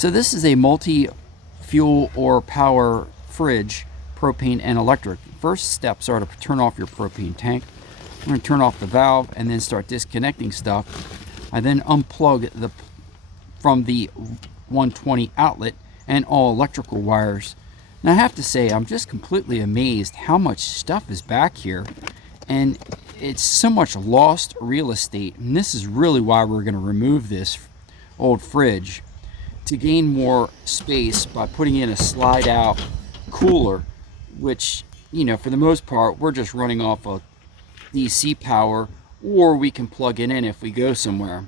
So this is a multi-fuel or power fridge, propane and electric. First steps are to turn off your propane tank. I'm going to turn off the valve and then start disconnecting stuff. I then unplug from the 120 outlet and all electrical wires. Now I have to say, I'm just completely amazed how much stuff is back here, and it's so much lost real estate. And this is really why we're going to remove this old fridge, to gain more space by putting in a slide out cooler, which, you know, for the most part we're just running off of DC power, or we can plug it in if we go somewhere.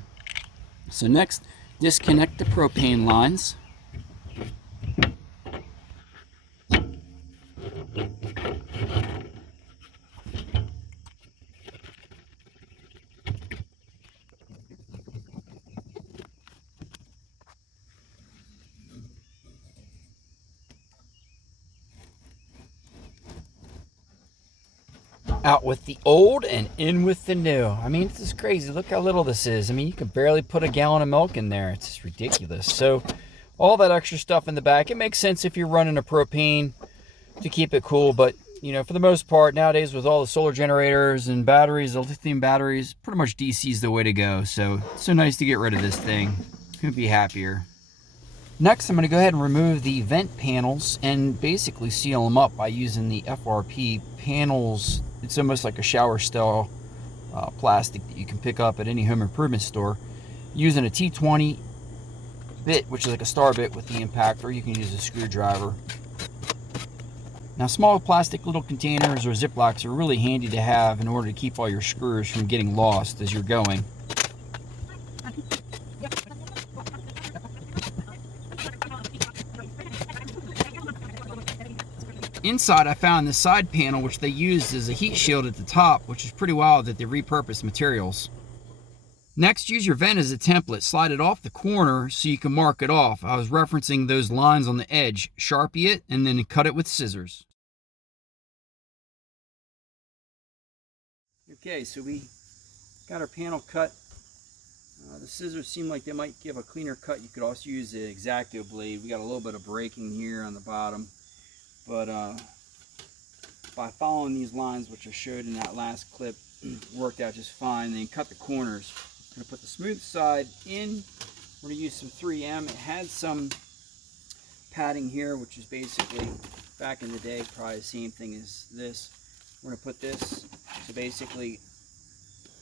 So next, disconnect the propane lines. Out with the old and in with the new. I mean, this is crazy. Look how little this is. I mean, you can barely put a gallon of milk in there. It's just ridiculous. So all that extra stuff in the back, it makes sense if you're running a propane to keep it cool. But, you know, for the most part, nowadays with all the solar generators and batteries, the lithium batteries, pretty much DC is the way to go. So it's so nice to get rid of this thing. Couldn't be happier. Next, I'm going to go ahead and remove the vent panels and basically seal them up by using the FRP panels. It's almost like a shower style plastic that you can pick up at any home improvement store. Using a T20 bit, which is like a star bit with the impact, or you can use a screwdriver. Now, small plastic little containers or Ziplocs are really handy to have in order to keep all your screws from getting lost as you're going. Inside, I found the side panel, which they used as a heat shield at the top, which is pretty wild that they repurposed materials. Next, use your vent as a template. Slide it off the corner so you can mark it off. I was referencing those lines on the edge. Sharpie it and then cut it with scissors. Okay, so we got our panel cut. The scissors seem like they might give a cleaner cut. You could also use the X-Acto blade. We got a little bit of breaking here on the bottom. But by following these lines, which I showed in that last clip, worked out just fine. Then cut the corners. I'm going to put the smooth side in. We're going to use some 3M. It had some padding here, which is basically, back in the day, probably the same thing as this. We're going to put this, so basically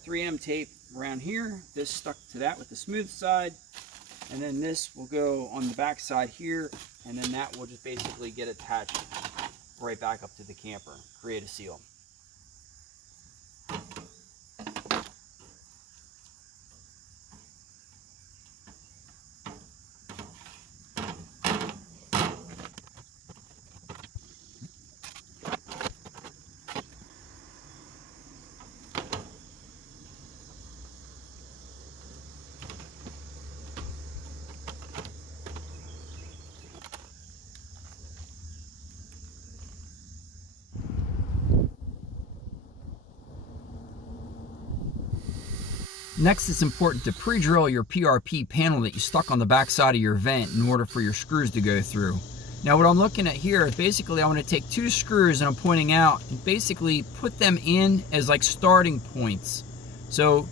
3M tape around here. This stuck to that with the smooth side. And then this will go on the back side here, and then that will just basically get attached right back up to the camper, create a seal. Next, it's important to pre-drill your PRP panel that you stuck on the back side of your vent in order for your screws to go through. Now, what I'm looking at here is basically I want to take two screws, and I'm pointing out, and basically put them in as like starting points. So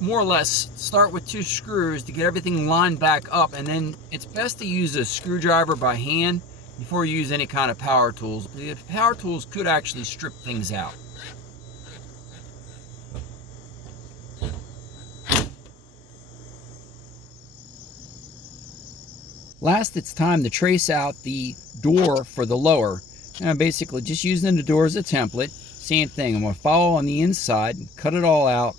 more or less start with two screws to get everything lined back up, and then it's best to use a screwdriver by hand before you use any kind of power tools. The power tools could actually strip things out. Last, it's time to trace out the door for the lower. And I'm basically just using the door as a template. Same thing, I'm going to follow on the inside, cut it all out,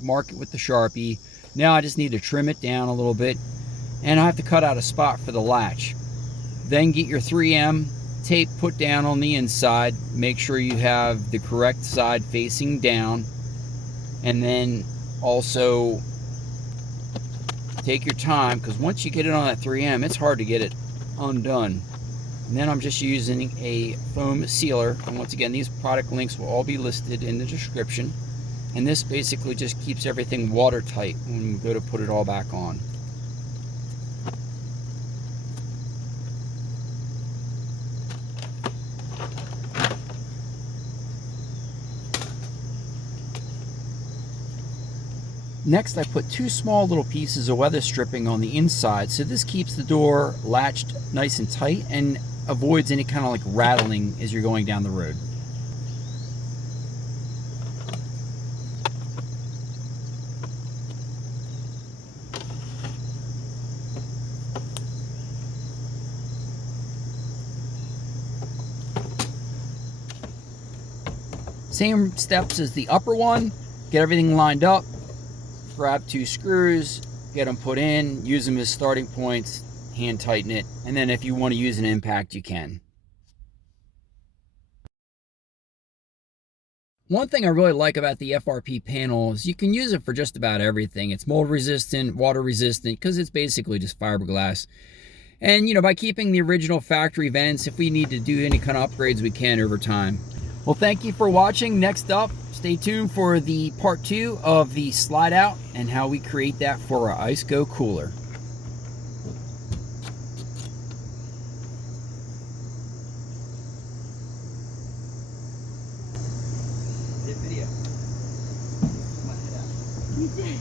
mark it with the Sharpie. Now I just need to trim it down a little bit, and I have to cut out a spot for the latch. Then get your 3M tape put down on the inside. Make sure you have the correct side facing down, and then also take your time, because once you get it on that 3M, it's hard to get it undone. And then I'm just using a foam sealer, and once again, these product links will all be listed in the description. And this basically just keeps everything watertight when we go to put it all back on. Next, I put 2 small little pieces of weather stripping on the inside, so this keeps the door latched nice and tight and avoids any kind of like rattling as you're going down the road. Same steps as the upper one. Get everything lined up, grab 2 screws, get them put in, use them as starting points, hand tighten it, and then if you want to use an impact, you can. One thing I really like about the FRP panel is you can use it for just about everything. It's mold resistant, water resistant, because it's basically just fiberglass. And you know, by keeping the original factory vents, if we need to do any kind of upgrades, we can over time. Well, thank you for watching. Next up, stay tuned for the part 2 of the slide out and how we create that for our Ice Go cooler. Video. You did.